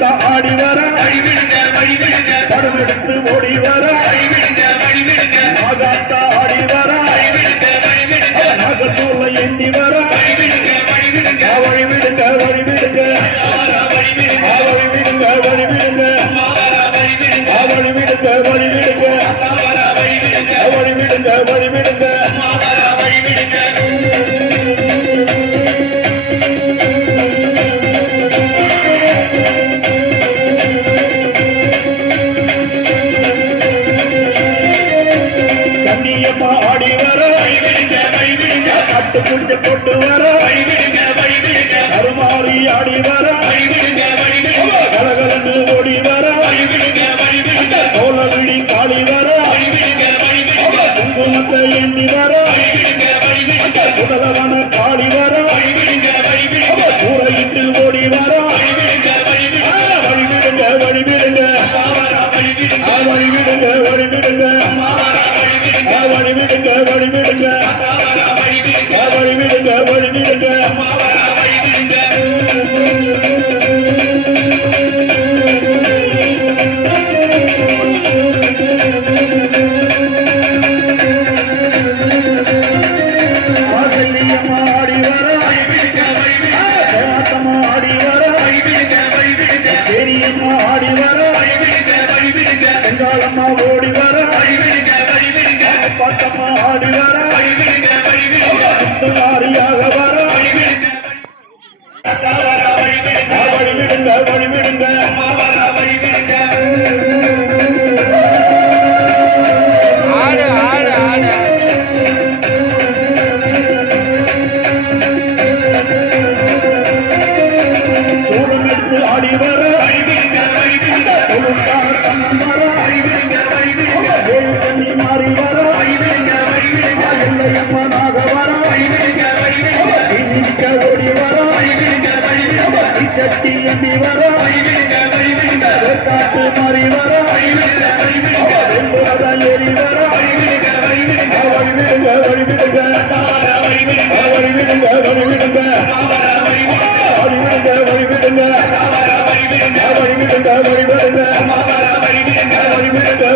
ஆத்தா ஆடி வர படம் எடுத்து ஓடி வர ஆகாத்தா ஆடி வர நகசூல எண்ணி வர வழி விடுங்க வழி விடுங்க வழி விடுங்க வழி விடுங்க வழி விடுங்க வழி விடுங்க வழி விடுங்க வழி விடுங்க கண்ணியம்மா ஆடி வர கட்டு குஞ்ச போட்டு வர அருமாறி ஆடி வர கலகலன்னு ஓடி வர தோலவிழி காளி வர குங்குமத்தை எண்ணி வர சுடலவன காளி வர சூறையிட்டு ஓடி வர வழி விடுங்க வழி விடுங்க வழி விடுங்க வழி விடுங்க வழி விடுங்க வழி விடுங்க வழி விடுங்க வழி விடுங்க ஆசையம்மா ஆடி வர சேவாத்தம்மா ஆடி வர சேரியம்மா ஆடி வர செங்காலம்மா ஓடி வர பாத்தம்மா ஆடி வர முத்துமாரியாக வர வழி விடுங்க வழி விடுங்க சூடம் எடுத்து ஆடி வர தண்ணி மாறி வர எல்லையம்மனாக வர ஓடி வர சட்டி எண்ணி வர காட்டு மாறி வர ஏறி வர வழி விடுங்க வழி விடுங்க வழி விடுங்க வழி விடுங்க வழி விடுங்க வழி விடுங்க வழி விடுங்க வழி விடுங்க வழி விடுங்க